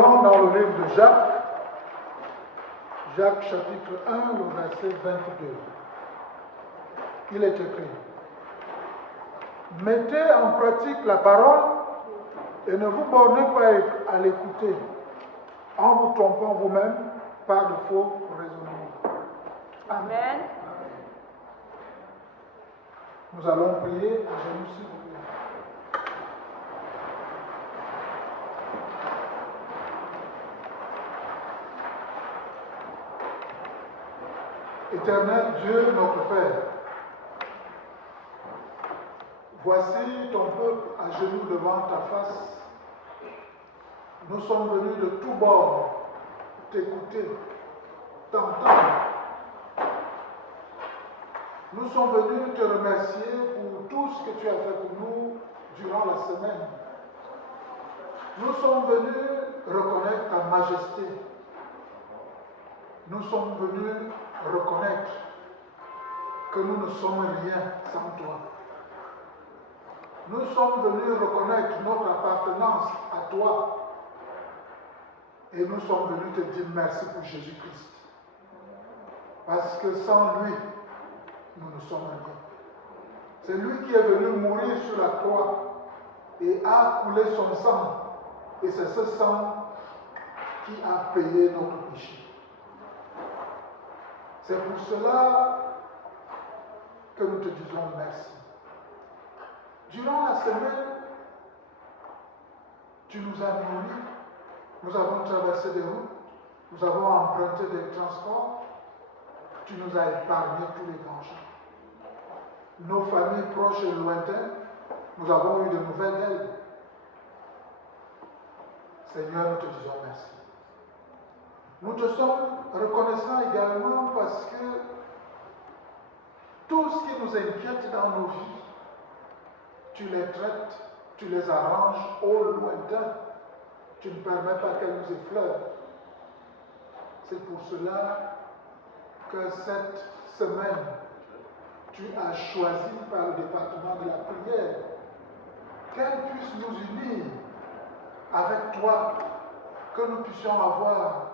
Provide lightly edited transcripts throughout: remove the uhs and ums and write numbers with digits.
Lisons dans le livre de Jacques, Jacques chapitre 1, le verset 22. Il est écrit: mettez en pratique la parole et ne vous bornez pas à l'écouter, en vous trompant vous-même par de faux raisonnements. Amen. Nous allons prier à genoux, s'il vous plaît. Éternel Dieu, notre Père, voici ton peuple à genoux devant ta face. Nous sommes venus de tous bords t'écouter, t'entendre. Nous sommes venus te remercier pour tout ce que tu as fait pour nous durant la semaine. Nous sommes venus reconnaître ta majesté. Nous sommes venus reconnaître que nous ne sommes rien sans toi. Nous sommes venus reconnaître notre appartenance à toi. Et nous sommes venus te dire merci pour Jésus-Christ. Parce que sans lui, nous ne sommes rien. C'est lui qui est venu mourir sur la croix et a coulé son sang. Et c'est ce sang qui a payé notre péché. C'est pour cela que nous te disons merci. Durant la semaine, tu nous as nourris, nous avons traversé des routes, nous avons emprunté des transports, tu nous as épargné tous les dangers. Nos familles proches et lointaines, nous avons eu de nouvelles d'elles. Seigneur, nous te disons merci. Nous te sommes reconnaissants également parce que tout ce qui nous inquiète dans nos vies, tu les traites, tu les arranges au lointain. Tu ne permets pas qu'elles nous effleurent. C'est pour cela que cette semaine, tu as choisi par le département de la prière qu'elle puisse nous unir avec toi, que nous puissions avoir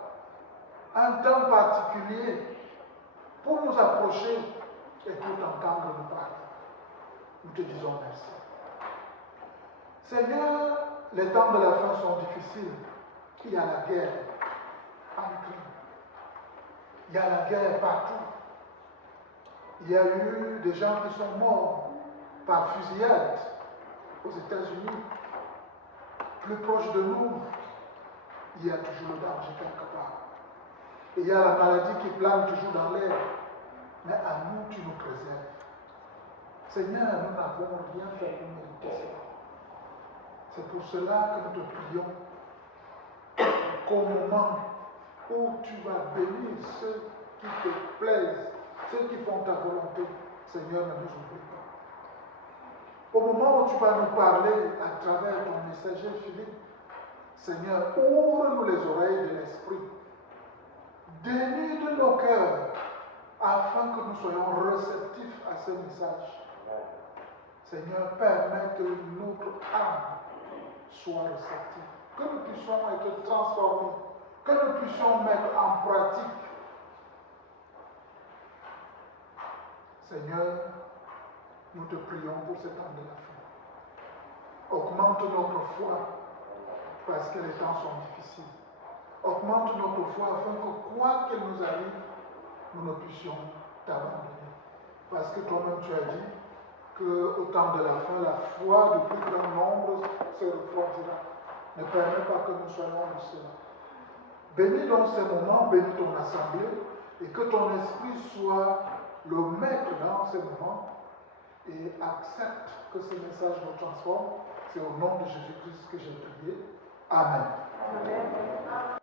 un temps particulier pour nous approcher et pour t'entendre nous parler. Nous te disons merci. Seigneur, les temps de la fin sont difficiles. Il y a la guerre en Ukraine. Il y a la guerre partout. Il y a eu des gens qui sont morts par fusillade aux États-Unis. Plus proche de nous, il y a toujours le danger quelque part. Et il y a la maladie qui plane toujours dans l'air. Mais à nous, tu nous préserves. Seigneur, nous n'avons rien fait pour mériter cela. C'est pour cela que nous te prions qu'au moment où tu vas bénir ceux qui te plaisent, ceux qui font ta volonté, Seigneur, ne nous oublie pas. Au moment où tu vas nous parler à travers ton messager Philippe, Seigneur, ouvre-nous les oreilles de l'esprit. Dénude nos cœurs afin que nous soyons réceptifs à ce message. Seigneur, permets que notre âme soit réceptive, que nous puissions être transformés, que nous puissions mettre en pratique. Seigneur, nous te prions pour cet temps de la fin. Augmente notre foi parce que les temps sont difficiles. Augmente notre foi afin que quoi qu'il nous arrive, nous ne puissions t'abandonner. Parce que toi-même tu as dit qu'au temps de la fin, la foi du plus grand nombre se refroidira. Ne permets pas que nous soyons de cela. Bénis donc ces moments, bénis ton assemblée, et que ton esprit soit le maître dans ces moments, et accepte que ce message nous transforme. C'est au nom de Jésus-Christ que j'ai prié. Amen. Amen.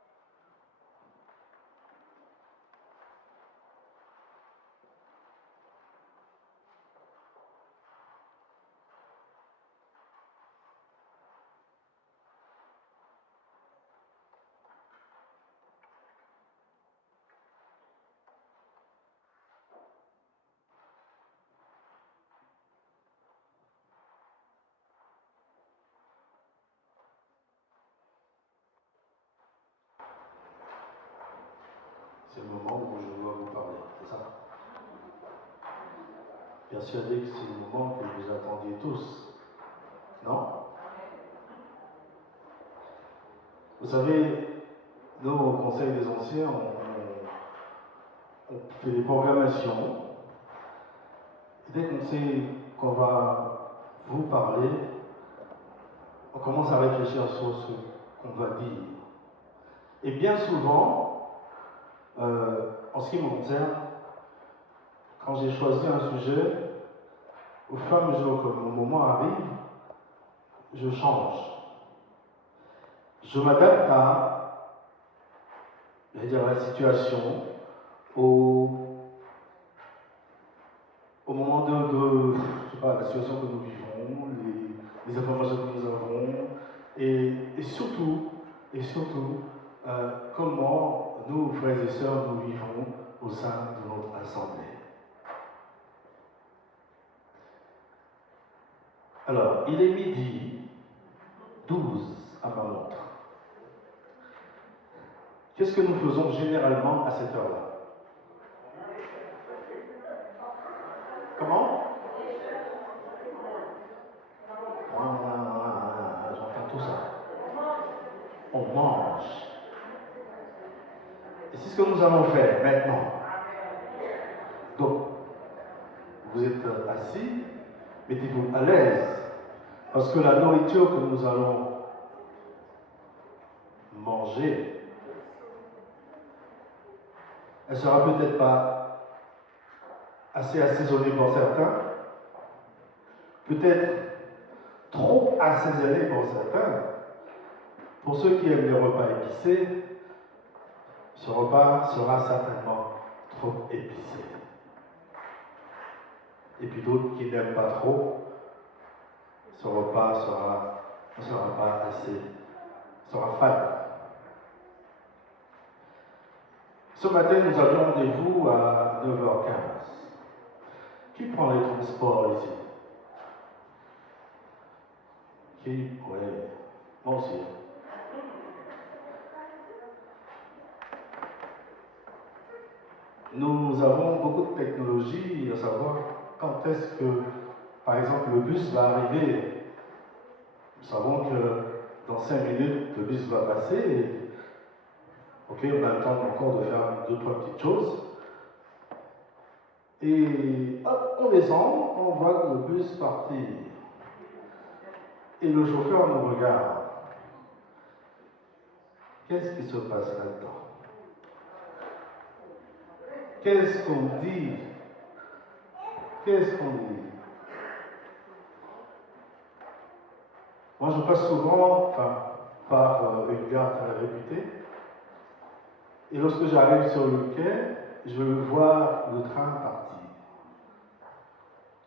c'est le moment où je dois vous parler, c'est ça? Persuadé que c'est le moment que vous attendiez tous, non? Vous savez, nous, au Conseil des Anciens, on fait des programmations. Et dès qu'on sait qu'on va vous parler, on commence à réfléchir sur ce qu'on va dire. Et bien souvent, en ce qui me concerne, quand j'ai choisi un sujet, au fur et à mesure que mon moment arrive, je change. Je m'adapte à, la situation, au moment je sais pas, la situation que nous vivons, les informations que nous avons, et surtout, comment nous, frères et sœurs, nous vivons au sein de notre assemblée. Alors, il est midi 12 à ma montre. Qu'est-ce que nous faisons généralement à cette heure-là? Comment? J'entends tout ça. On mange. Et c'est ce que nous allons faire maintenant. Donc, vous êtes assis, mettez-vous à l'aise, parce que la nourriture que nous allons manger, elle sera peut-être pas assez assaisonnée pour certains, peut-être trop assaisonnée pour certains. Pour ceux qui aiment les repas épicés, ce repas sera certainement trop épicé. Et puis d'autres qui n'aiment pas trop, ce repas ne sera pas assez, sera fade. Ce matin, nous avions rendez-vous à 9h15. Qui prend les transports ici? Qui? Oui, moi aussi. Nous avons beaucoup de technologies, à savoir quand est-ce que, par exemple, le bus va arriver. Nous savons que dans 5 minutes, le bus va passer. Et, ok, on a le temps encore de faire 2-3 petites choses. Et hop, on descend, on voit le bus partir. Et le chauffeur nous regarde. Qu'est-ce qui se passe là-dedans? Qu'est-ce qu'on dit? Qu'est-ce qu'on dit? Moi, je passe souvent par une gare très réputée. Et lorsque j'arrive sur le quai, je vois le train partir.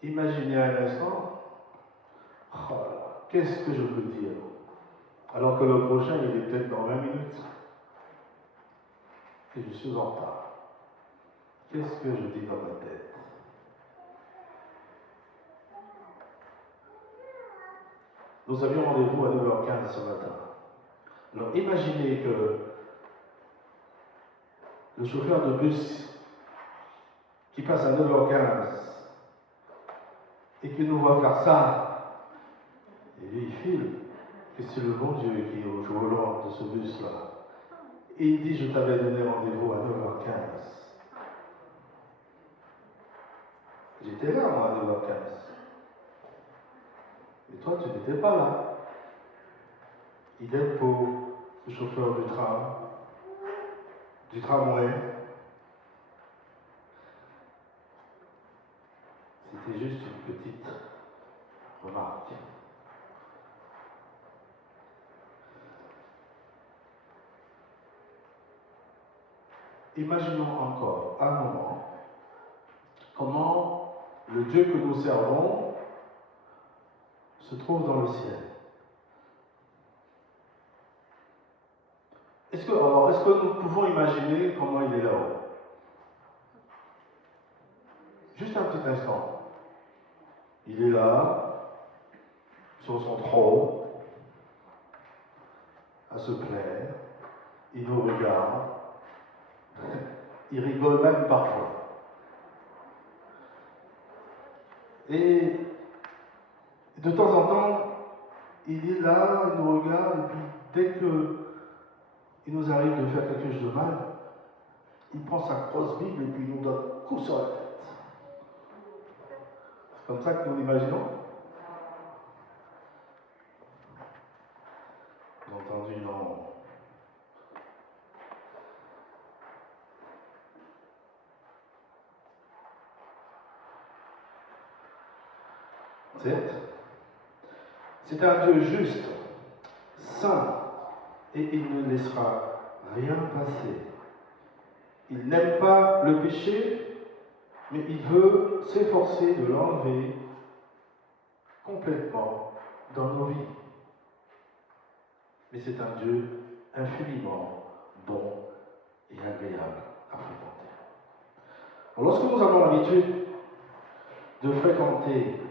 Imaginez un instant, oh là, qu'est-ce que je peux dire? Alors que le prochain, il est peut-être dans 20 minutes. Et je suis en retard. Qu'est-ce que je dis dans ma tête? Nous avions rendez-vous à 9h15 ce matin. Alors imaginez que le chauffeur de bus qui passe à 9h15 et qui nous voit faire ça, et lui il file, que c'est le bon Dieu qui est au volant de ce bus-là. Et il dit, je t'avais donné rendez-vous à 9h15. J'étais là, moi, à 9h15. Mais toi, tu n'étais pas là. Idem pour le chauffeur du tram, du tramway. C'était juste une petite remarque. Imaginons encore un moment comment le Dieu que nous servons se trouve dans le ciel. Est-ce que nous pouvons imaginer comment il est là-haut? Juste un petit instant. Il est là, sur son trône, à se plaire. Il nous regarde. il rigole même parfois. Et de temps en temps, il est là, il nous regarde, et puis dès qu'il nous arrive de faire quelque chose de mal, il prend sa grosse Bible et puis il nous donne un coup sur la tête. C'est comme ça que nous l'imaginons. Bien entendu, non. Certes, c'est un Dieu juste, saint, et il ne laissera rien passer. Il n'aime pas le péché, mais il veut s'efforcer de l'enlever complètement dans nos vies. Mais c'est un Dieu infiniment bon et agréable à fréquenter. Alors, lorsque nous avons l'habitude de fréquenter,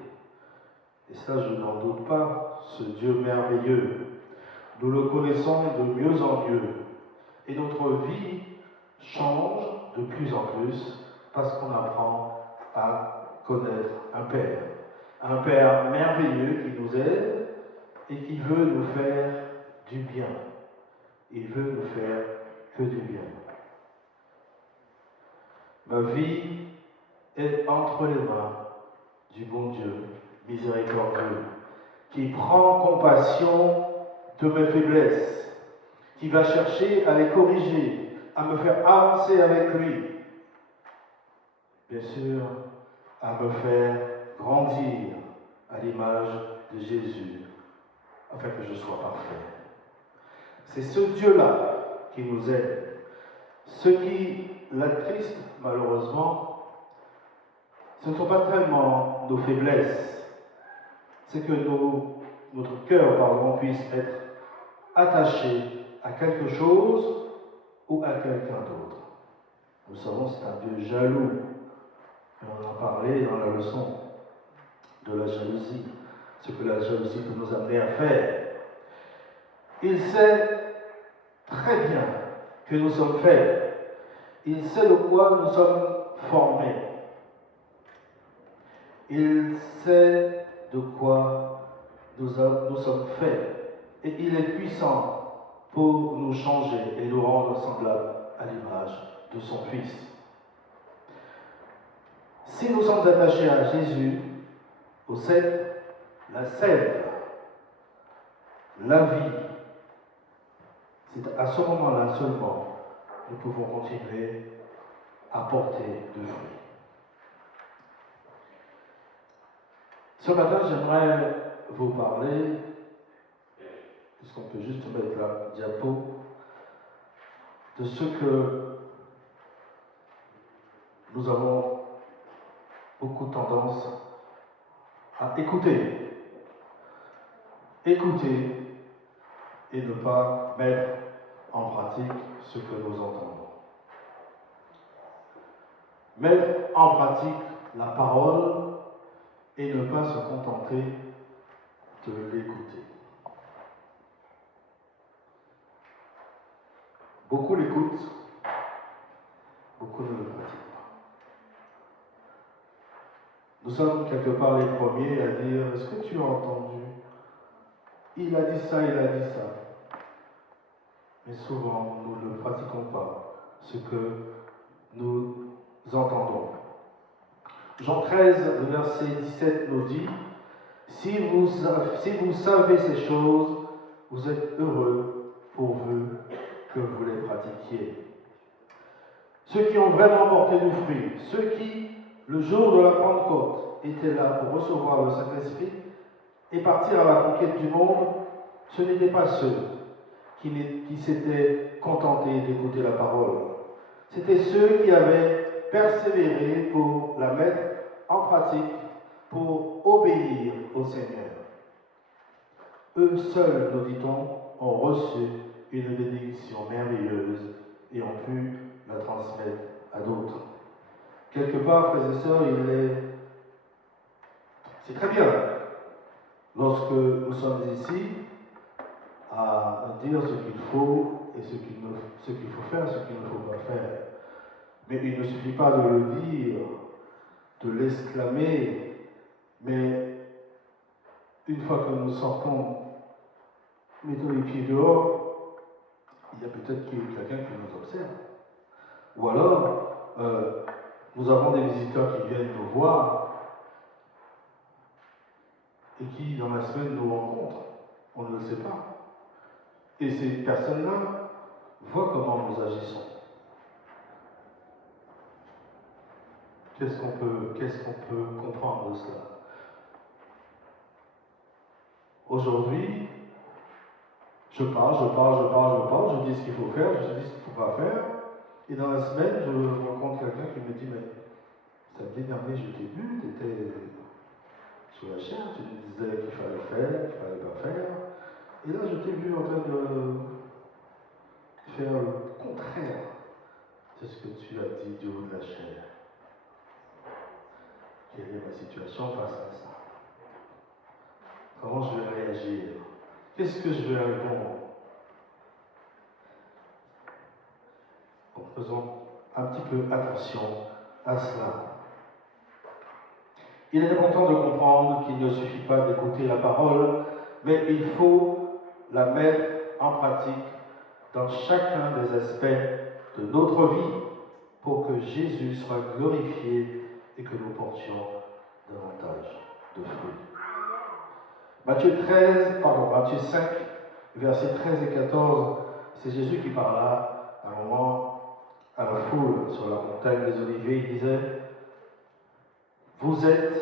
et ça je n'en doute pas, ce Dieu merveilleux, nous le connaissons de mieux en mieux, et notre vie change de plus en plus parce qu'on apprend à connaître un Père merveilleux qui nous aide et qui veut nous faire du bien. Il veut nous faire que du bien. Ma vie est entre les mains du bon Dieu miséricordieux, qui prend compassion de mes faiblesses, qui va chercher à les corriger, à me faire avancer avec lui. Bien sûr, à me faire grandir à l'image de Jésus, afin que je sois parfait. C'est ce Dieu-là qui nous aide. Ce qui l'attriste, malheureusement, ce ne sont pas tellement nos faiblesses, c'est que notre cœur, puisse être attaché à quelque chose ou à quelqu'un d'autre. Nous savons que c'est un Dieu jaloux. On en a parlé dans la leçon de la jalousie, ce que la jalousie peut nous amener à faire. Il sait très bien que nous sommes faits. Il sait de quoi nous sommes formés. Il sait de quoi nous sommes faits. Et il est puissant pour nous changer et nous rendre semblables à l'image de son Fils. Si nous sommes attachés à Jésus, au cèdre, la sève, la vie, c'est à ce moment-là seulement que nous pouvons continuer à porter de fruits. Ce matin, j'aimerais vous parler, puisqu'on peut juste mettre la diapo, de ce que nous avons beaucoup tendance à écouter. Écouter et ne pas mettre en pratique ce que nous entendons. Mettre en pratique la parole et ne pas se contenter de l'écouter. Beaucoup l'écoutent, beaucoup ne le pratiquent pas. Nous sommes quelque part les premiers à dire « Est-ce que tu as entendu ? Il a dit ça, il a dit ça. » Mais souvent, nous ne pratiquons pas ce que nous entendons. Jean 13, le verset 17 nous dit « Si vous savez ces choses, vous êtes heureux pourvu que vous les pratiquiez. » Ceux qui ont vraiment porté du fruit, ceux qui, le jour de la Pentecôte, étaient là pour recevoir le Saint-Esprit et partir à la conquête du monde, ce n'étaient pas ceux qui s'étaient contentés d'écouter la parole. C'était ceux qui avaient persévéré pour la mettre en pratique, pour obéir au Seigneur. Eux seuls, nous dit-on, ont reçu une bénédiction merveilleuse et ont pu la transmettre à d'autres. Quelque part, frères et sœurs, c'est très bien lorsque nous sommes ici à dire ce qu'il faut et ce qu'il faut faire, ce qu'il ne faut pas faire. Mais il ne suffit pas de le dire, de l'exclamer, mais une fois que nous sortons, mettons les pieds dehors, il y a peut-être quelqu'un qui nous observe. Ou alors, nous avons des visiteurs qui viennent nous voir et qui, dans la semaine, nous rencontrent. On ne le sait pas. Et ces personnes-là voient comment nous agissons. Qu'est-ce qu'on peut comprendre de cela? Aujourd'hui, je parle, je dis ce qu'il faut faire, je dis ce qu'il ne faut pas faire. Et dans la semaine, je rencontre quelqu'un qui me dit, mais samedi dernier, je t'ai vu, tu étais sur la chaîne, tu me disais qu'il fallait faire, qu'il ne fallait pas faire. Et là, je t'ai vu en train de faire le contraire de ce que tu as dit du haut de la chair. Quelle est ma situation face à ça? Comment je vais réagir? Qu'est-ce que je vais répondre? Donc faisons un petit peu attention à cela. Il est important de comprendre qu'il ne suffit pas d'écouter la parole, mais il faut la mettre en pratique dans chacun des aspects de notre vie pour que Jésus soit glorifié et que nous portions davantage de fruits. Matthieu 5, versets 13 et 14, c'est Jésus qui parla à un moment à la foule sur la montagne des Oliviers. Il disait, « Vous êtes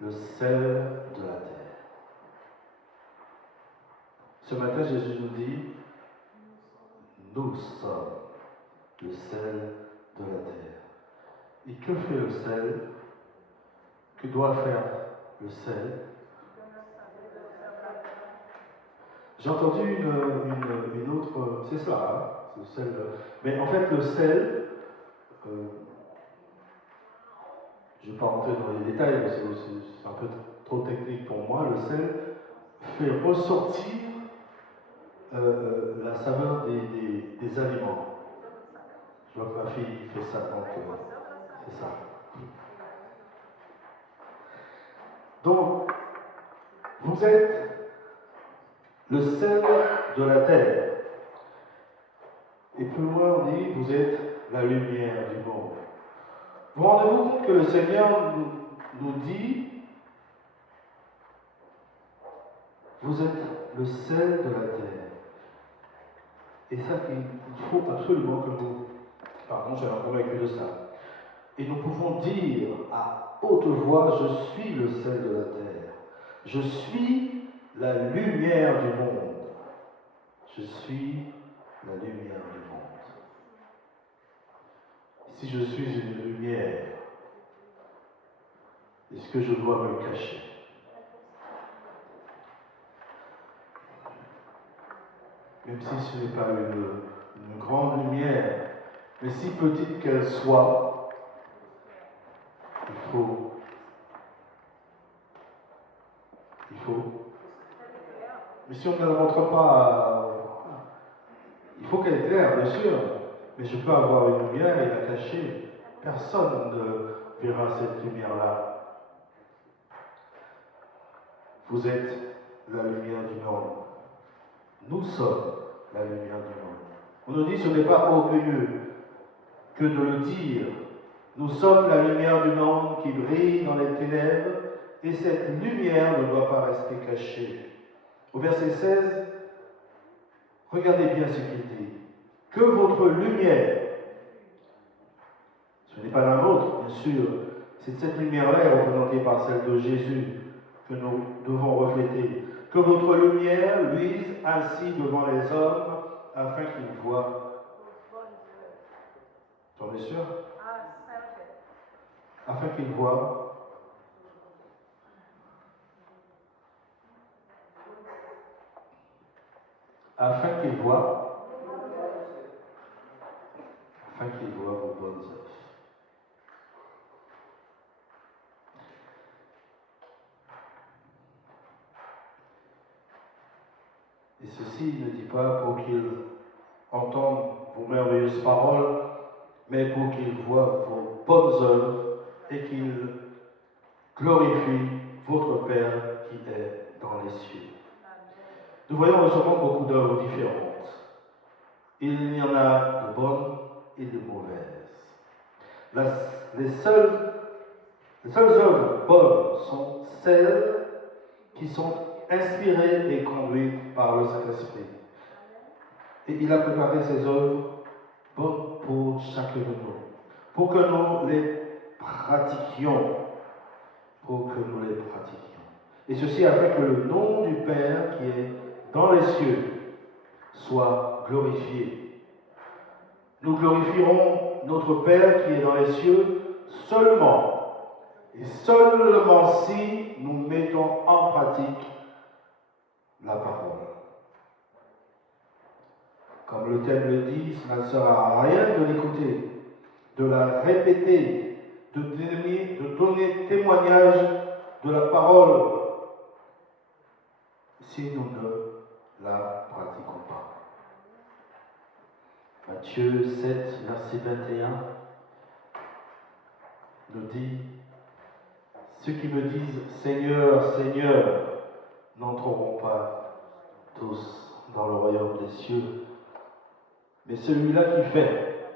le sel de la terre. » Ce matin, Jésus nous dit, nous sommes le sel de la terre. Et que fait le sel? Que doit faire le sel? J'ai entendu une autre, c'est cela, hein, le sel. Mais en fait, le sel, je ne vais pas rentrer dans les détails, parce que c'est un peu trop technique pour moi. Le sel fait ressortir la saveur des aliments. Je vois que ma fille fait ça, donc c'est ça. Donc, vous êtes le sel de la terre. Et plus loin, on dit, vous êtes la lumière du monde. Vous rendez-vous compte que le Seigneur nous dit, vous êtes le sel de la terre. Et ça, il faut absolument que nous... Pardon, j'ai un convaincu de ça. Et nous pouvons dire à haute voix, je suis le sel de la terre. Je suis la lumière du monde. Je suis la lumière du monde. Si je suis une lumière, est-ce que je dois me cacher? Même si ce n'est pas une grande lumière, mais si petite qu'elle soit, il faut. Mais si on ne la montre pas, il faut qu'elle éclaire, bien sûr, mais je peux avoir une lumière et la cacher. Personne ne verra cette lumière-là. Vous êtes la lumière du monde. Nous sommes la lumière du monde. On nous dit, ce n'est pas orgueilleux que de le dire. Nous sommes la lumière du monde qui brille dans les ténèbres, et cette lumière ne doit pas rester cachée. Au verset 16, regardez bien ce qu'il dit. Que votre lumière, ce n'est pas la nôtre, bien sûr, c'est cette lumière-là est représentée par celle de Jésus que nous devons refléter. Que votre lumière luise ainsi devant les hommes, afin qu'ils voient. T'en es sûr? Afin qu'ils voient. Afin qu'ils voient. Afin qu'ils voient vos bonnes œuvres. Et ceci ne dit pas pour qu'ils entendent vos merveilleuses paroles mais pour qu'ils voient vos bonnes œuvres et qu'ils glorifient votre Père qui est dans les cieux. Nous voyons dans ce monde beaucoup d'œuvres différentes. Il y en a de bonnes et de mauvaises. Les seules œuvres bonnes sont celles qui sont inspirées et conduites par le Saint-Esprit. Et il a préparé ces œuvres bonnes pour chacun de nous, pour que nous les pratiquions. Et ceci afin que le nom du Père qui est dans les cieux soit glorifié. Nous glorifierons notre Père qui est dans les cieux seulement, et seulement si nous mettons en pratique la parole. Comme le thème le dit, cela ne sert à rien de l'écouter, de la répéter, de donner témoignage de la parole si nous ne la pratiquons pas. Matthieu 7, verset 21 nous dit: ceux qui me disent Seigneur, Seigneur, n'entreront pas tous dans le royaume des cieux, mais celui-là qui fait,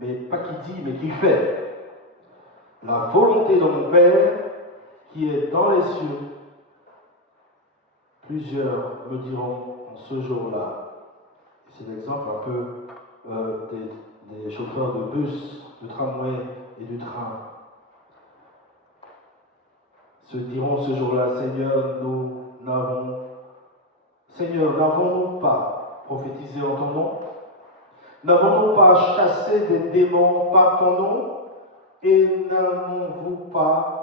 mais pas qui dit, mais qui fait la volonté de mon Père qui est dans les cieux. Plusieurs me diront en ce jour-là, c'est l'exemple un peu des chauffeurs de bus, de tramway et du train, se diront ce jour-là, Seigneur, n'avons-nous pas prophétisé en ton nom? N'avons-nous pas chassé des démons par ton nom? Et n'avons-nous pas,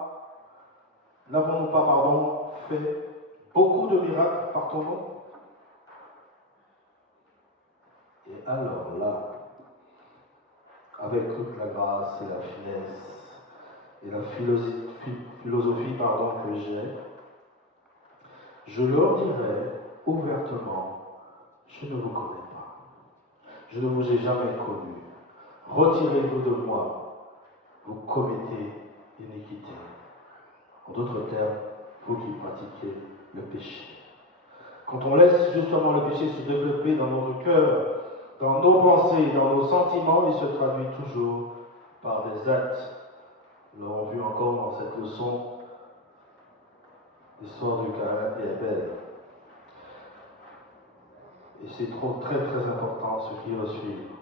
fait beaucoup de miracles par ton nom? Et alors là, avec toute la grâce et la finesse et la philosophie que j'ai, je leur dirai ouvertement: je ne vous connais pas, je ne vous ai jamais connu, retirez-vous de moi, vous commettez iniquité. En d'autres termes, vous qui pratiquez le péché. Quand on laisse justement le péché se développer dans notre cœur, dans nos pensées, dans nos sentiments, il se traduit toujours par des actes. Nous l'avons vu encore dans cette leçon, l'histoire du Caïn et Abel. Et c'est très très important ce qui va suivre.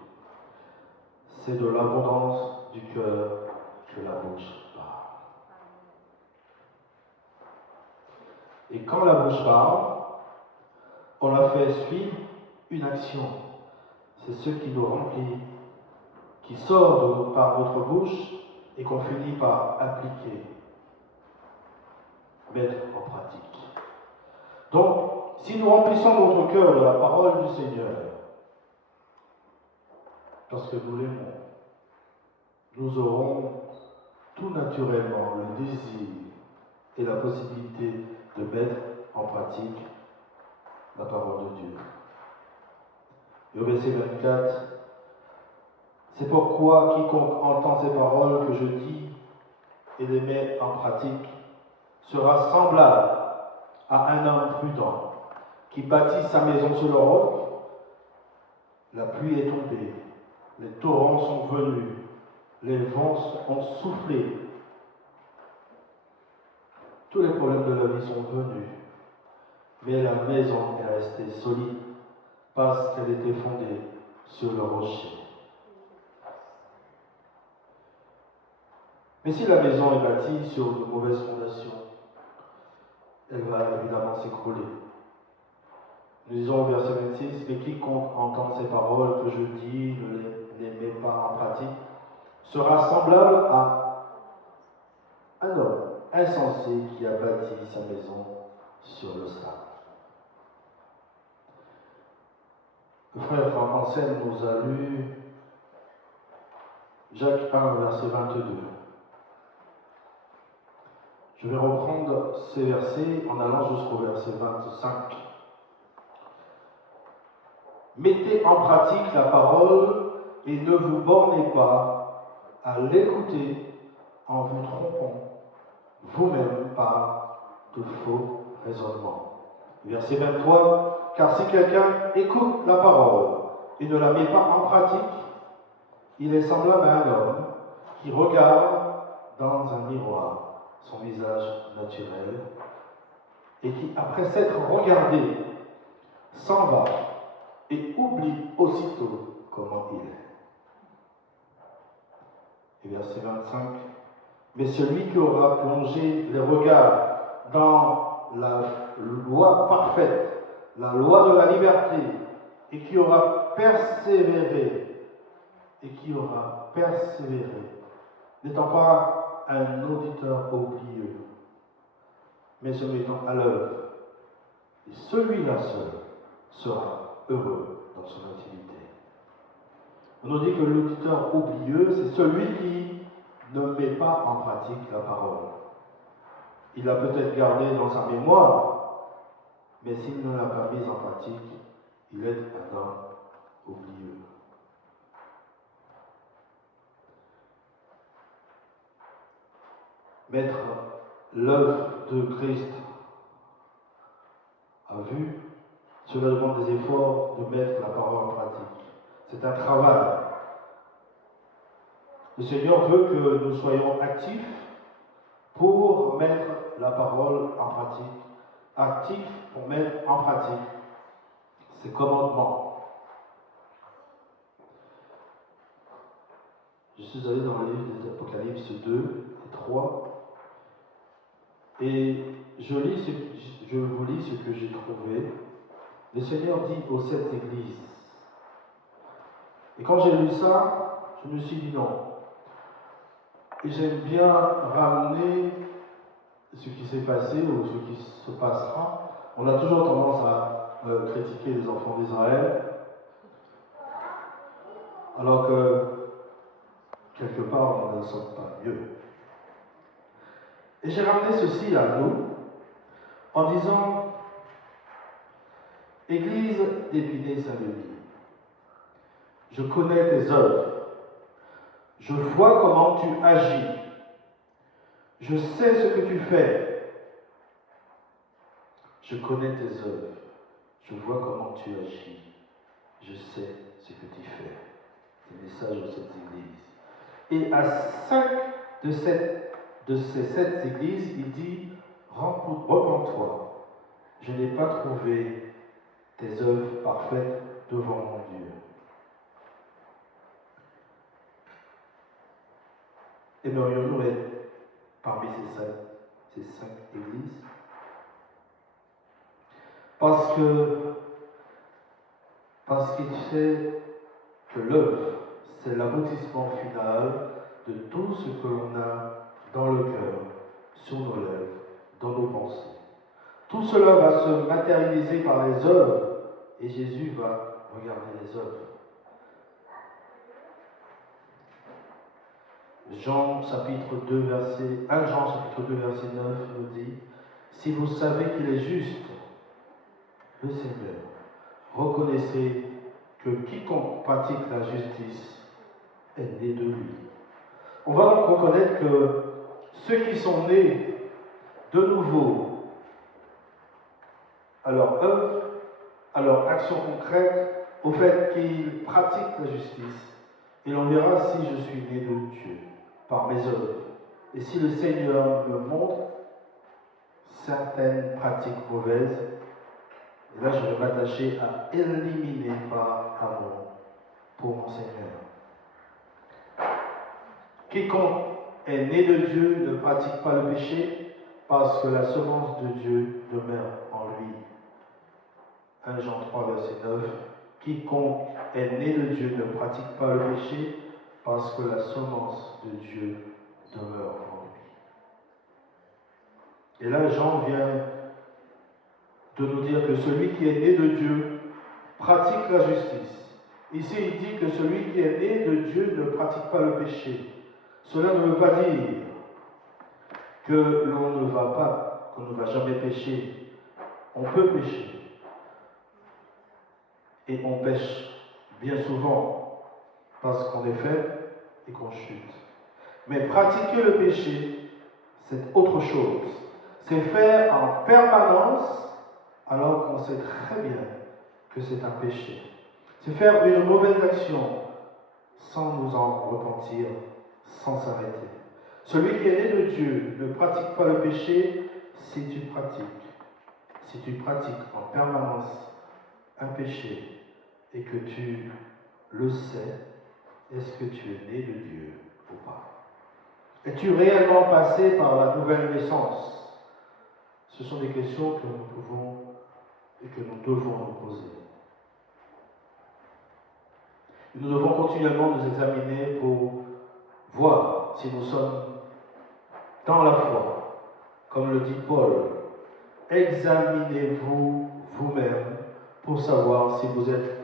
C'est de l'abondance du cœur que la bouche parle. Et quand la bouche parle, on la fait suivre une action. C'est ce qui nous remplit, qui sort par notre bouche et qu'on finit par appliquer, mettre en pratique. Donc, si nous remplissons notre cœur de la parole du Seigneur, parce que nous l'aimons, nous aurons tout naturellement le désir et la possibilité de mettre en pratique la parole de Dieu. Et au verset 24, c'est pourquoi quiconque entend ces paroles que je dis et les met en pratique sera semblable à un homme prudent qui bâtit sa maison sur le roc. La pluie est tombée, les torrents sont venus, les vents ont soufflé. Tous les problèmes de la vie sont venus, mais la maison est restée solide parce qu'elle était fondée sur le rocher. Mais si la maison est bâtie sur de mauvaises fondations, elle va évidemment s'écrouler. Nous disons au verset 26, mais quiconque entend ces paroles que je dis, ne les met pas en pratique, sera semblable à un homme insensé qui a bâti sa maison sur le sable. Le frère Franck Anselme nous a lu Jacques 1, verset 22. Je vais reprendre ces versets en allant jusqu'au verset 25. Mettez en pratique la parole et ne vous bornez pas à l'écouter en vous trompant vous-même par de faux raisonnements. Verset 23, car si quelqu'un écoute la parole et ne la met pas en pratique, il est semblable à un homme qui regarde dans un miroir son visage naturel et qui, après s'être regardé, s'en va et oublie aussitôt comment il est. Et verset 25, mais celui qui aura plongé les regards dans la loi parfaite, la loi de la liberté, et qui aura persévéré, n'étant pas un auditeur oublieux, mais se mettant à l'œuvre, et celui-là seul sera heureux dans son intimité. On nous dit que l'auditeur oublieux, c'est celui qui ne met pas en pratique la parole. Il l'a peut-être gardé dans sa mémoire, mais s'il ne l'a pas mise en pratique, il est un homme oublieux. Mettre l'œuvre de Christ à vue, cela demande des efforts de mettre la parole en pratique. C'est un travail. Le Seigneur veut que nous soyons actifs pour mettre la parole en pratique. Actifs pour mettre en pratique ses commandements. Je suis allé dans le livre des Apocalypse 2 et 3 et je vous lis ce que j'ai trouvé. Le Seigneur dit aux 7 églises. Et quand j'ai lu ça, je me suis dit non. Et j'aime bien ramener ce qui s'est passé ou ce qui se passera. On a toujours tendance à critiquer les enfants d'Israël, alors que quelque part on ne sommes pas mieux. Et j'ai ramené ceci à nous en disant, Église d'Épinay-Saint-Denis, je connais tes œuvres, je vois comment tu agis, je sais ce que tu fais, je connais tes œuvres, je vois comment tu agis, je sais ce que tu fais. C'est le message de cette église. Et à 5 de ces 7 églises, il dit, repens-toi, je n'ai pas trouvé tes œuvres parfaites devant mon Dieu. Aimerions-nous être parmi ces 5 églises? Parce qu'il sait que l'œuvre, c'est l'aboutissement final de tout ce que l'on a dans le cœur, sur nos lèvres, dans nos pensées. Tout cela va se matérialiser par les œuvres et Jésus va regarder les œuvres. Jean chapitre 2, verset 9 nous dit, si vous savez qu'il est juste, le Seigneur, reconnaissez que quiconque pratique la justice est né de lui. On va donc reconnaître que ceux qui sont nés de nouveau, à leur œuvre, à leur action concrète, au fait qu'ils pratiquent la justice, et l'on verra si je suis né de Dieu par mes œuvres. Et si le Seigneur me montre certaines pratiques mauvaises, et là je vais m'attacher à éliminer par amour pour mon Seigneur. Quiconque est né de Dieu ne pratique pas le péché parce que la semence de Dieu demeure en lui. 1 Jean 3, verset 9. Quiconque est né de Dieu ne pratique pas le péché parce que la semence de Dieu demeure en lui. Et là, Jean vient de nous dire que celui qui est né de Dieu pratique la justice. Ici, il dit que celui qui est né de Dieu ne pratique pas le péché. Cela ne veut pas dire que l'on ne va pas, qu'on ne va jamais pécher. On peut pécher. Et on pêche bien souvent. parce qu'on est fait et qu'on chute. Mais pratiquer le péché, c'est autre chose. C'est faire en permanence alors qu'on sait très bien que c'est un péché. C'est faire une mauvaise action sans nous en repentir, sans s'arrêter. Celui qui est né de Dieu ne pratique pas le péché si tu pratiques en permanence un péché et que tu le sais, est-ce que tu es né de Dieu ou pas? Es-tu réellement passé par la nouvelle naissance? Ce sont des questions que nous pouvons et que nous devons nous poser. Nous devons continuellement nous examiner pour voir si nous sommes dans la foi. Comme le dit Paul, examinez-vous vous-même pour savoir si vous êtes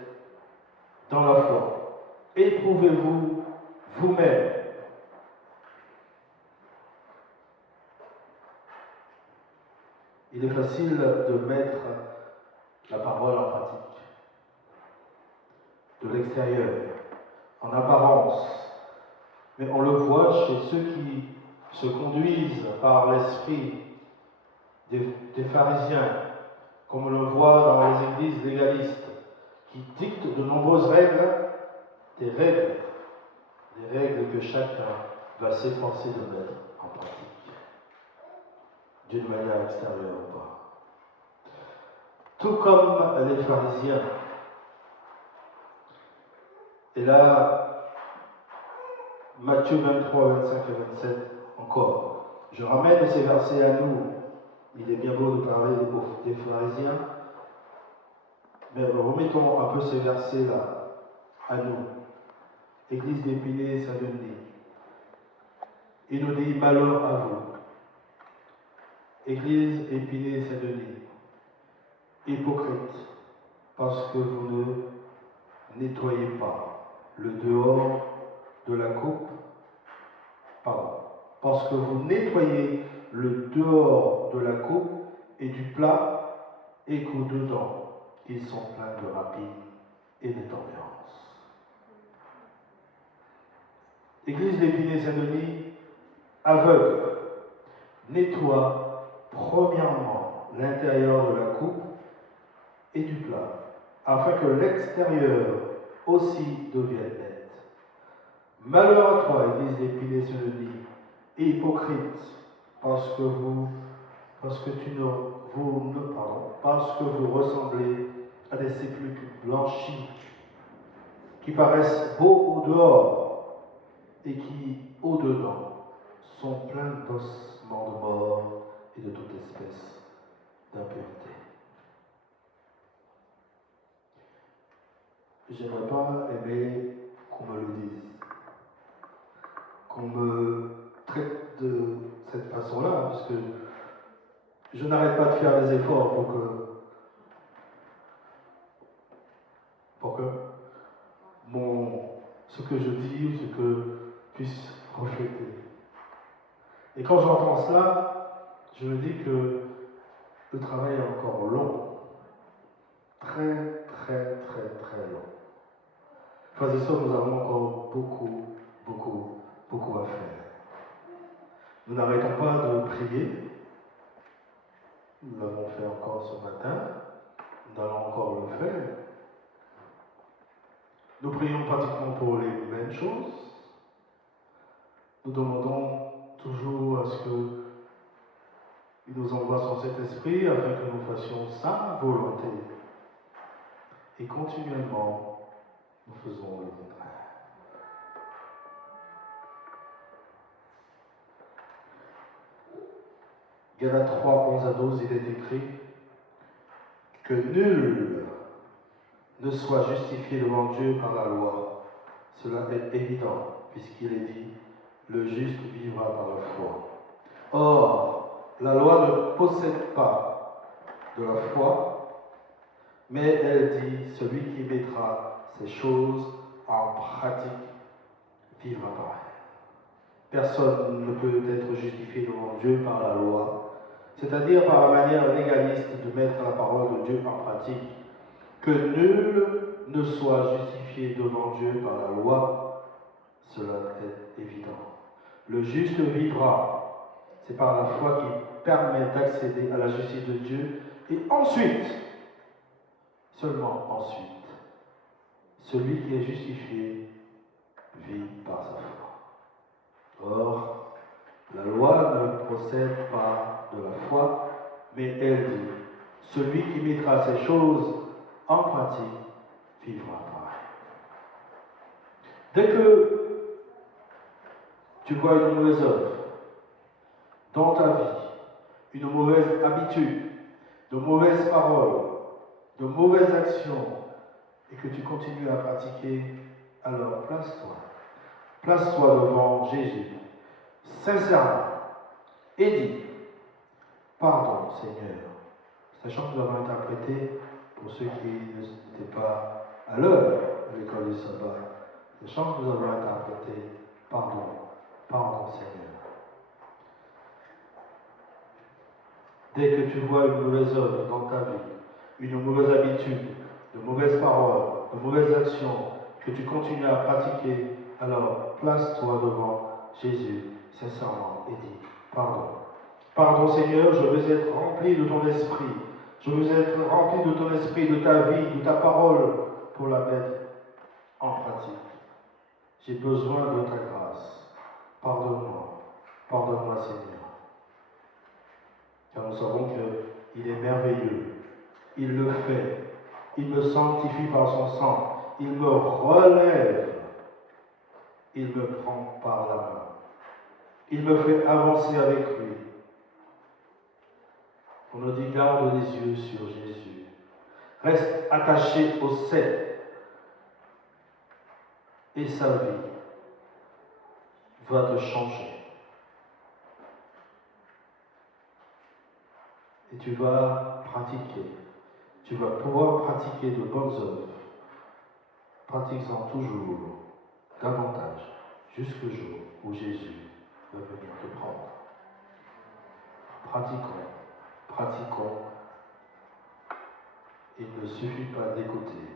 dans la foi. Éprouvez-vous vous-même. Il est facile de mettre la parole en pratique, de l'extérieur, en apparence, mais on le voit chez ceux qui se conduisent par l'esprit des pharisiens, comme on le voit dans les églises légalistes, qui dictent de nombreuses règles, des règles que chacun va s'efforcer de mettre en pratique, d'une manière extérieure ou pas. Tout comme les pharisiens. Et là, Matthieu 23, 25 et 27 encore. Je ramène ces versets à nous. Il est bien beau de parler des pharisiens, mais remettons un peu ces versets-là à nous. Église d'Épinay, Saint-Denis. Il nous dit malheur à vous. Église Épinay, Saint-Denis. Hypocrite, parce que vous ne nettoyez pas le dehors de la coupe, parce que vous nettoyez le dehors de la coupe et du plat, et qu'au-dedans, ils sont pleins de rapines et de tendance. Église d'Épinay Saint-Denis, aveugle, nettoie premièrement l'intérieur de la coupe et du plat, afin que l'extérieur aussi devienne net. Malheur à toi, Église d'Épinay Saint-Denis, hypocrite, parce que vous ressemblez à des sépulcres blanchis qui paraissent beaux au dehors et qui, au-dedans, sont pleins d'ossements de mort et de toute espèce d'impureté. J'aimerais pas aimer qu'on me le dise, qu'on me traite de cette façon-là, puisque je n'arrête pas de faire des efforts pour que ce que je dis, ce que puisse refléter. Et quand j'entends cela, je me dis que le travail est encore long, très long. Frères et sœurs, nous avons encore beaucoup à faire. Nous n'arrêtons pas de prier. Nous l'avons fait encore ce matin. Nous allons encore le faire. Nous prions pratiquement pour les mêmes choses. Nous demandons toujours à ce qu'il nous envoie son Saint-Esprit afin que nous fassions sa volonté. Et continuellement, nous faisons le contraire. Galates 3, 11 à 12, il est écrit que nul ne soit justifié devant Dieu par la loi. Cela est évident, puisqu'il est dit, le juste vivra par la foi. Or, la loi ne possède pas de la foi, mais elle dit, celui qui mettra ces choses en pratique vivra par elle. Personne ne peut être justifié devant Dieu par la loi, c'est-à-dire par la manière légaliste de mettre la parole de Dieu en pratique, que nul ne soit justifié devant Dieu par la loi, cela est évident. Le juste vivra. C'est par la foi qui permet d'accéder à la justice de Dieu. Et ensuite, seulement ensuite, celui qui est justifié vit par sa foi. Or, la loi ne procède pas de la foi, mais elle dit, celui qui mettra ces choses en pratique vivra par elle. Dès que tu vois une mauvaise œuvre dans ta vie, une mauvaise habitude, de mauvaises paroles, de mauvaises actions, et que tu continues à pratiquer, alors place-toi. Place-toi devant Jésus, sincèrement, et dis, pardon Seigneur, sachant que nous avons interprété, pour ceux qui n'étaient pas à l'heure à l'école du sabbat, sachant que nous avons interprété, pardon, pardon Seigneur. Dès que tu vois une mauvaise œuvre dans ta vie, une mauvaise habitude, de mauvaises paroles, de mauvaises actions, que tu continues à pratiquer, alors place-toi devant Jésus, sincèrement, et dis, pardon. Pardon Seigneur, je veux être rempli de ton esprit. Je veux être rempli de ton esprit, de ta vie, de ta parole, pour la mettre en pratique. J'ai besoin de ta grâce. Pardonne-moi. Pardonne-moi Seigneur. Car nous savons qu'il est merveilleux. Il le fait. Il me sanctifie par son sang. Il me relève. Il me prend par la main. Il me fait avancer avec lui. On nous dit garde les yeux sur Jésus. Reste attaché au cep. Et sa vie va te changer. Et tu vas pratiquer. Tu vas pouvoir pratiquer de bonnes œuvres. Pratiquant toujours davantage jusqu'au jour où Jésus va venir te prendre. Pratiquons, pratiquons. Il ne suffit pas d'écouter,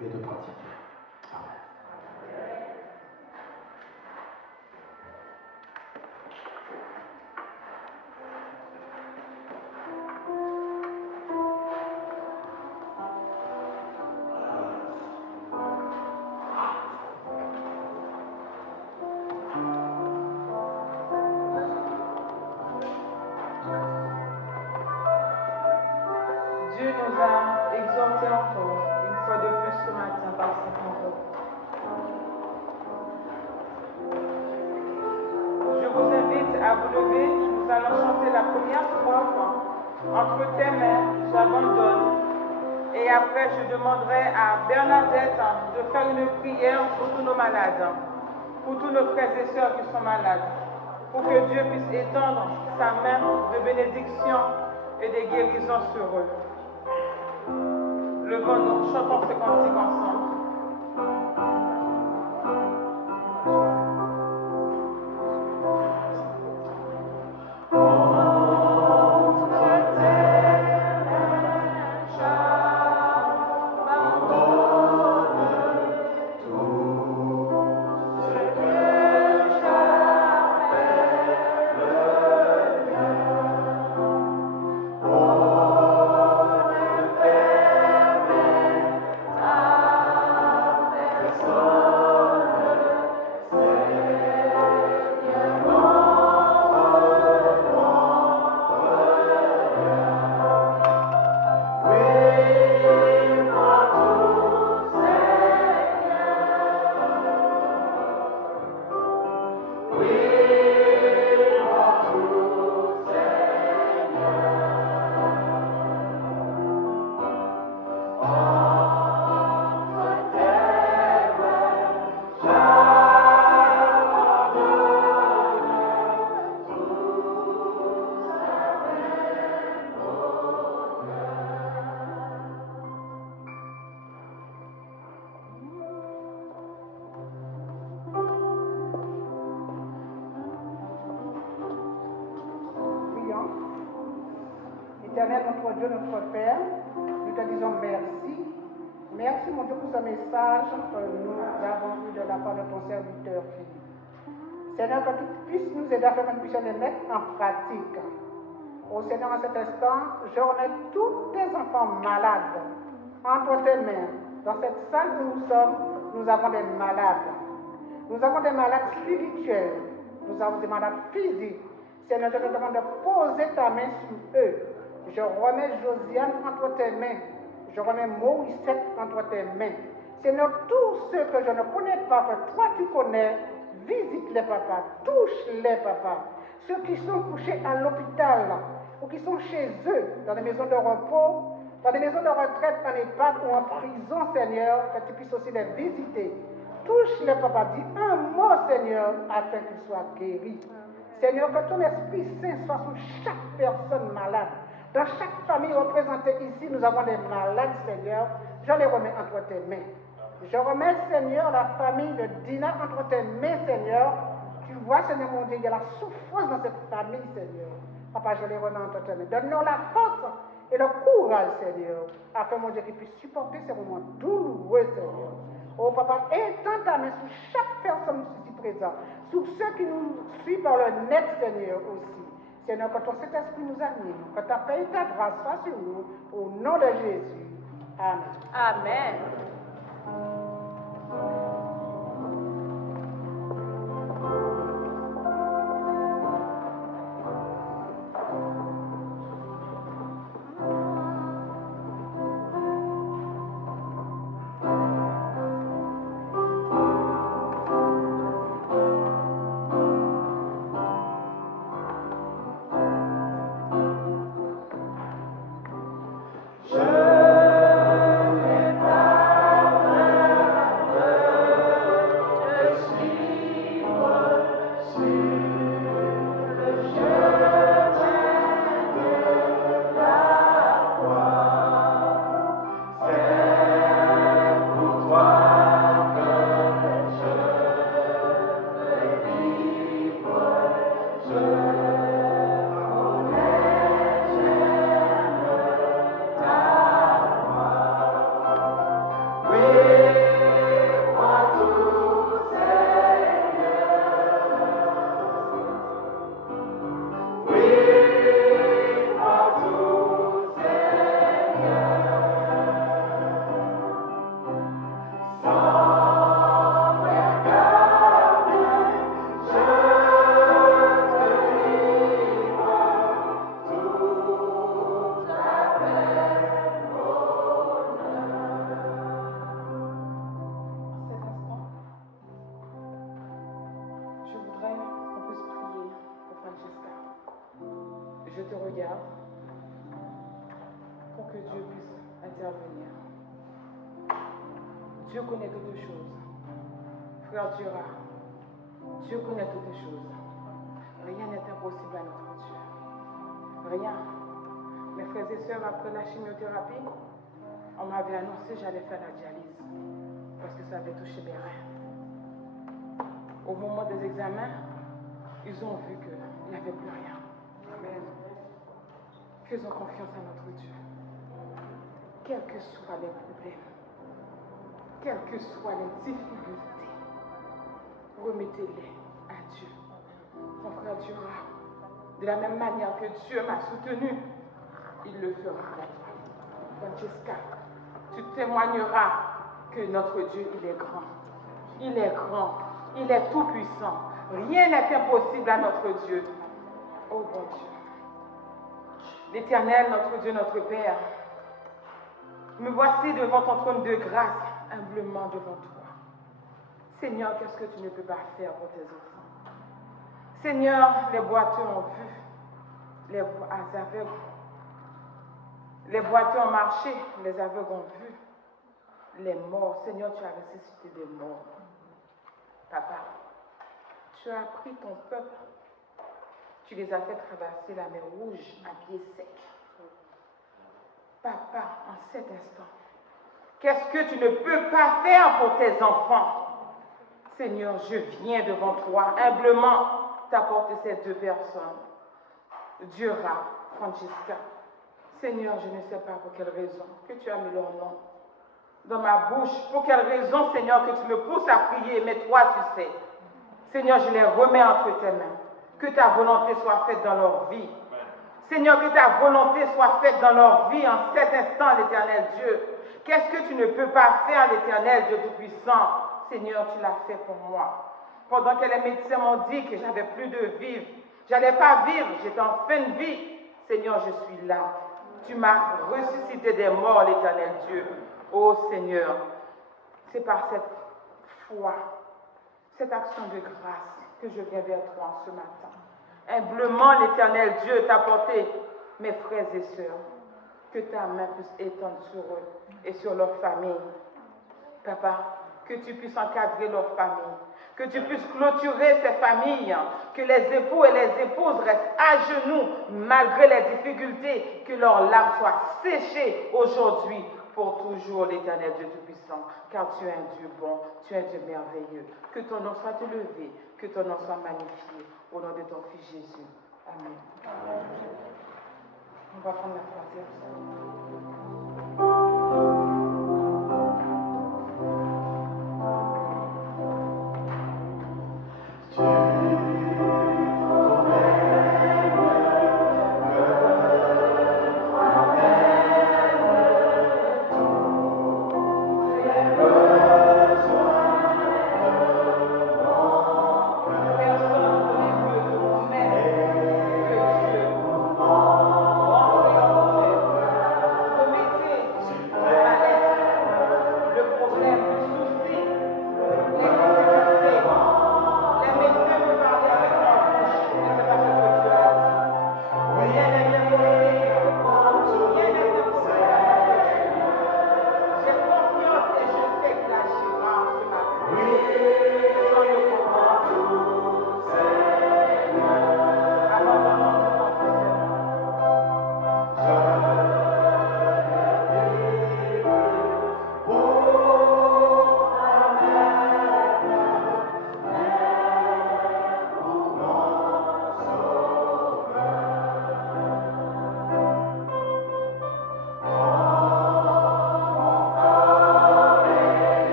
mais de pratiquer. Amen. Dieu nous a exhortés encore, une fois de plus ce matin, par sa parole. Je vous invite à vous lever, nous allons chanter la première strophe. Entre tes mains, j'abandonne. Et après, je demanderai à Bernadette de faire une prière pour tous nos malades, pour tous nos frères et sœurs qui sont malades, pour que Dieu puisse étendre sa main de bénédiction et de guérison sur eux. Levons-nous, chantons ce cantique ensemble. Éternel, notre Dieu, notre Père, nous te disons merci Merci mon Dieu pour ce message que nous avons eu de la part de ton serviteur Philippe. Seigneur, que tu puisses nous aider à faire que nous puissions les mettre en pratique. Ô Seigneur, en cet instant, je remets tous tes enfants malades entre tes mains. Dans cette salle où nous sommes, nous avons des malades. Nous avons des malades spirituels. Nous avons des malades physiques. Seigneur, je te demande de poser ta main sur eux. Je remets Josiane entre tes mains. Je remets Moïsette entre tes mains. Seigneur, tous ceux que je ne connais pas, que toi tu connais, visite-les, papa. Touche-les, papa. Ceux qui sont couchés à l'hôpital ou qui sont chez eux, dans les maisons de repos, dans les maisons de retraite, en EHPAD ou en prison, Seigneur, que tu puisses aussi les visiter. Touche-les, papa. Dis un mot, Seigneur, afin qu'ils soient guéris. Seigneur, que ton Esprit Saint soit sur chaque personne malade. Dans chaque famille représentée ici, nous avons des malades, Seigneur. Je les remets entre tes mains. Je remets, Seigneur, la famille de Dina entre tes mains, Seigneur. Tu vois, Seigneur mon Dieu, il y a la souffrance dans cette famille, Seigneur. Papa, je les remets entre tes mains. Donne-nous la force et le courage, Seigneur, afin, mon Dieu, qu'ils puissent supporter ces moments douloureux, Seigneur. Oh, papa, étends ta main sur chaque personne ici présente, sur ceux qui nous suivent par le net, Seigneur, aussi. Seigneur, que ton Saint-Esprit nous anime, que ta paix et ta grâce soient sur nous, au nom de Jésus. Amen. Amen. Je te regarde pour que Dieu puisse intervenir. Dieu connaît toutes choses. Frère Durand, Dieu connaît toutes choses. Rien n'est impossible à notre Dieu. Rien. Mes frères et sœurs, après la chimiothérapie, on m'avait annoncé que j'allais faire la dialyse parce que ça avait touché mes reins. Au moment des examens, ils ont vu qu'il n'y avait plus rien. Amen. Faisons confiance à notre Dieu. Quels que soient les problèmes, quelles que soient les difficultés, remettez-les à Dieu. Mon frère Durand, de la même manière que Dieu m'a soutenu, il le fera pour toi. Francesca, tu témoigneras que notre Dieu, il est grand. Il est grand. Il est tout puissant. Rien n'est impossible à notre Dieu. Oh bon Dieu. L'Éternel, notre Dieu, notre Père, me voici devant ton trône de grâce, humblement devant toi. Seigneur, qu'est-ce que tu ne peux pas faire pour tes enfants? Seigneur, les boiteux ont vu, les aveugles. Les boiteux ont marché, les aveugles ont vu. Les morts, Seigneur, tu as ressuscité des morts. Papa, tu as pris ton peuple, tu les as fait traverser la mer Rouge à pied sec. Papa, en cet instant, qu'est-ce que tu ne peux pas faire pour tes enfants? Seigneur, je viens devant toi, humblement t'apporter ces deux personnes. Durand, Francesca. Seigneur, je ne sais pas pour quelle raison que tu as mis leur nom dans ma bouche. Pour quelle raison, Seigneur, que tu me pousses à prier, mais toi, tu sais. Seigneur, je les remets entre tes mains. Que ta volonté soit faite dans leur vie. Seigneur, que ta volonté soit faite dans leur vie en cet instant, l'Éternel Dieu. Qu'est-ce que tu ne peux pas faire, l'Éternel Dieu Tout-Puissant? Seigneur, tu l'as fait pour moi. Pendant que les médecins m'ont dit que j'avais plus de vivre, j'allais pas vivre, j'étais en fin de vie. Seigneur, je suis là. Tu m'as ressuscité des morts, l'Éternel Dieu. Oh Seigneur, c'est par cette foi, cette action de grâce que je viens vers toi ce matin. Humblement, l'Éternel Dieu t'a porté mes frères et sœurs. Que ta main puisse étendre sur eux et sur leur famille. Papa, que tu puisses encadrer leur famille. Que tu puisses clôturer ces familles. Que les époux et les épouses restent à genoux malgré les difficultés. Que leurs larmes soient séchées aujourd'hui pour toujours, l'Éternel Dieu Tout-Puissant. Car tu es un Dieu bon, tu es un Dieu merveilleux. Que ton nom soit élevé, que ton nom soit magnifié. Au nom de ton Fils Jésus. Amen. Amen. On va prendre la troisième.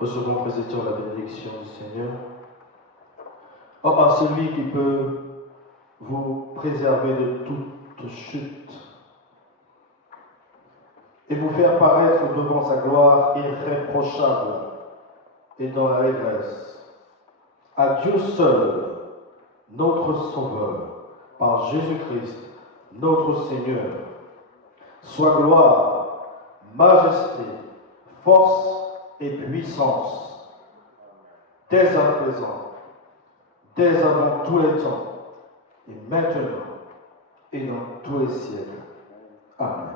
Recevons, frères et sœurs, la bénédiction du Seigneur. Or, à celui qui peut vous préserver de toute chute et vous faire paraître devant sa gloire irréprochable et dans la l'allégresse. À Dieu seul, notre Sauveur, par Jésus-Christ, notre Seigneur, soit gloire, majesté, force et puissance, dès à présent, dès avant tous les temps, et maintenant, et dans tous les siècles. Amen.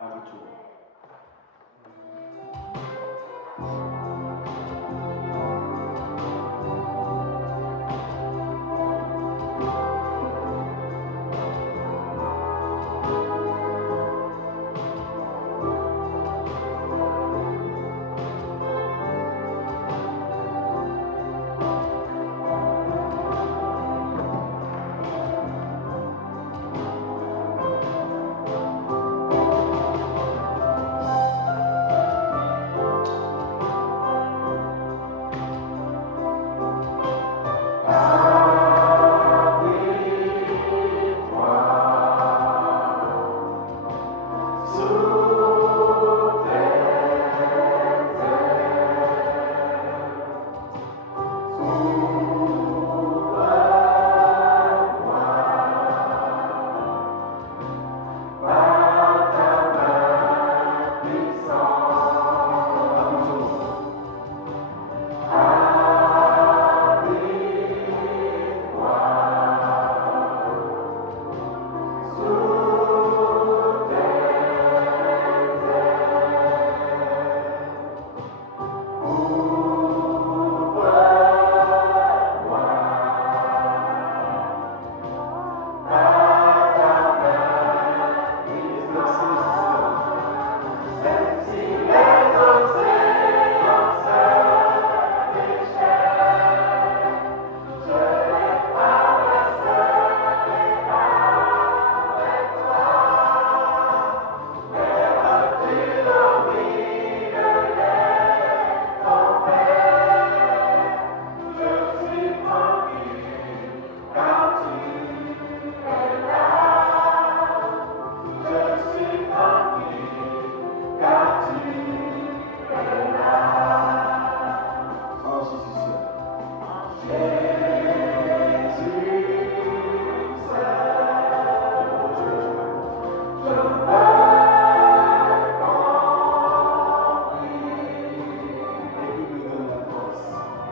À vous tous.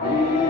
We